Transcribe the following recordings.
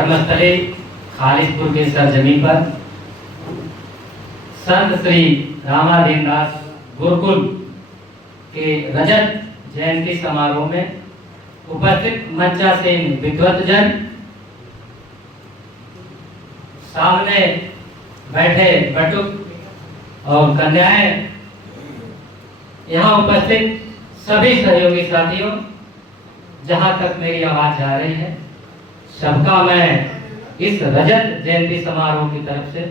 धर्मस्थली खालिसपुर के सरजमी पर संत श्री रामाधीन दास गुरुकुल के रजत जयंती समारोह में उपस्थित मंचासीन विद्वतजन, सामने बैठे बटुक और कन्याएं, यहाँ उपस्थित सभी सहयोगी साथियों, जहाँ तक मेरी आवाज जा रही है, सबका मैं इस रजत जयंती समारोह की तरफ से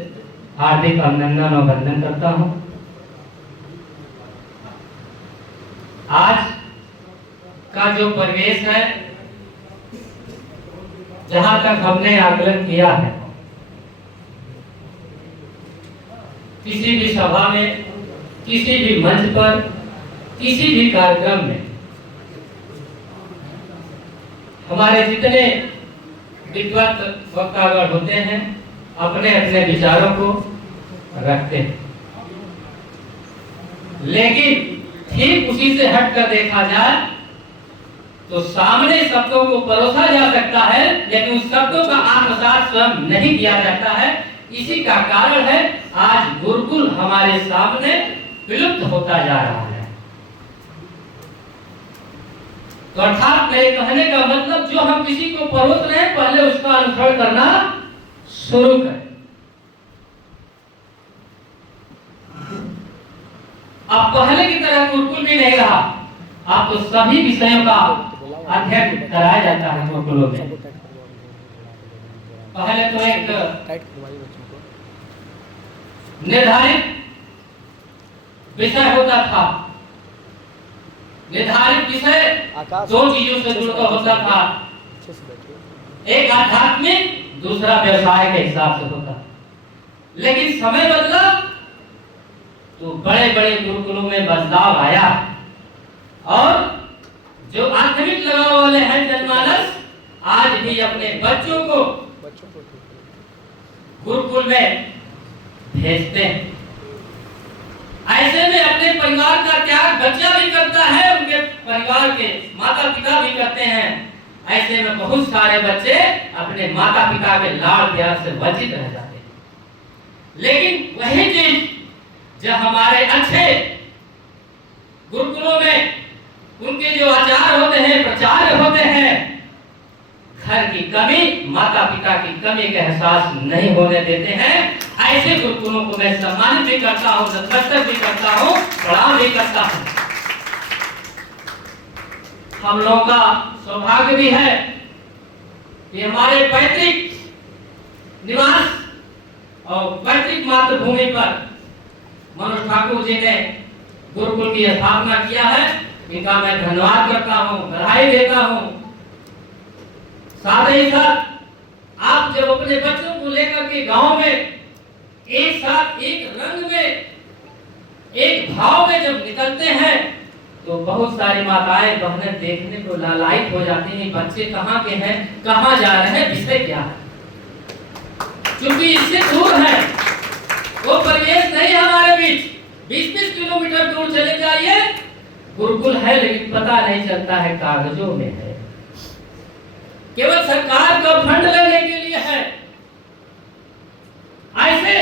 हार्दिक अभिनंदन और वंदन करता हूँ। आज का जो परिवेश है, जहाँ तक हमने आकलन किया है, किसी भी सभा में, किसी भी मंच पर, किसी भी कार्यक्रम में हमारे जितने विद्वत वक्तागण होते हैं अपने अपने विचारों को रखते हैं, लेकिन ठीक उसी से हटकर देखा जाए तो सामने शब्दों को परोसा जा सकता है, लेकिन उस शब्दों का आत्मसात स्वयं नहीं किया जाता है। इसी का कारण है आज गुरुकुल हमारे सामने विलुप्त होता जा रहा है। तो अर्थात मेरे कहने का मतलब, जो हम किसी को परोस रहे हैं पहले उसका अनुसरण करना शुरू करें। अब पहले की तरह गुरुकुल भी नहीं रहा, आप तो सभी विषयों का अध्ययन कराया जाता है गुरुकुलों में। पहले तो एक निर्धारित विषय होता था, निर्धारित विषय दो चीजों से जुड़ा होता था, एक आध्यात्मिक, दूसरा व्यवसाय के हिसाब से होता। लेकिन समय बदला तो बड़े बड़े गुरुकुलों में बदलाव आया और जो आध्यात्मिक लगाव वाले हैं जनमानस आज भी अपने बच्चों को गुरुकुल में भेजते हैं। ऐसे में अपने परिवार का त्याग बच्चा भी करता है, उनके परिवार के माता पिता भी करते हैं। ऐसे में बहुत सारे बच्चे अपने माता पिता के लाड़ प्यार से वंचित रह जाते हैं। लेकिन वही चीज जब हमारे अच्छे गुरुकुलों में उनके जो आचार होते हैं, प्रचार होते हैं, घर की कमी, माता पिता की कमी का एहसास नहीं होने देते हैं, ऐसे गुरुकुलों को मैं सम्मानित भी करता हूँ, नतमस्तक भी करता हूँ, प्रणाम भी करता हूँ। हम लोगों का सौभाग्य भी है कि हमारे पैतृक निवास और पैतृक मातृभूमि पर मनोज ठाकुर जी ने गुरुकुल की स्थापना किया है। इनका मैं धन्यवाद करता हूँ, बधाई देता हूँ। साथ ही साथ आप जब अपने बच्चों को लेकर के गांव में एक साथ एक रंग में, एक भाव में जब निकलते हैं तो बहुत सारी माताएं बहनें देखने को लालायित हो जाती हैं, बच्चे कहाँ के हैं, कहाँ जा रहे हैं, विषय क्या है। क्योंकि इससे दूर है, वो परिवेश नहीं हमारे बीच। 20-20 किलोमीटर दूर चले जाइए, गुरुकुल है लेकिन पता नहीं चलता है, कागजों में है, केवल सरकार का फंड लेने के लिए है। ऐसे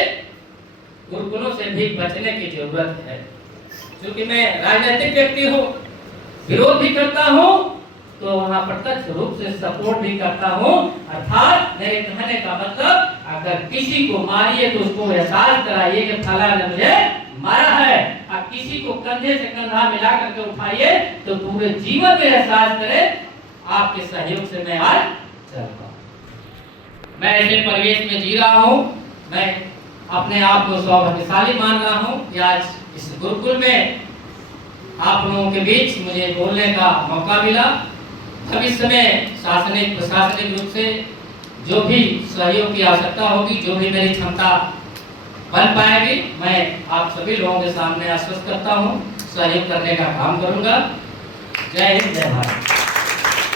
गुरुकुलों से भी बचने की जरूरत है। क्योंकि मैं राजनीतिक व्यक्ति हूँ, विरोध भी करता हूँ तो वहाँ प्रत्यक्ष रूप से सपोर्ट भी करता हूँ। अर्थात मेरे कहने का मतलब, अगर किसी को मारिए तो उसको एहसास कराइए कि फला ने मुझे मारा है, और किसी को कंधे से कंधा मिला करके उठाइए तो पूरे जीवन में एहसास करे, आपके सहयोग से मैं आज चल पाऊं। मैं ऐसे परिवेश में जी रहा हूँ। मैं अपने आप को सौभाग्यशाली मान रहा हूँ कि आज इस गुरुकुल में आप लोगों के बीच मुझे बोलने का मौका मिला। भविष्य में शासनिक प्रशासनिक रूप से जो भी सहयोग की आवश्यकता होगी, जो भी मेरी क्षमता बन पाएगी, मैं आप सभी लोगों के सामने आश्वस्त करता हूँ सहयोग करने का काम करूँगा। जय हिंद, जय भारत।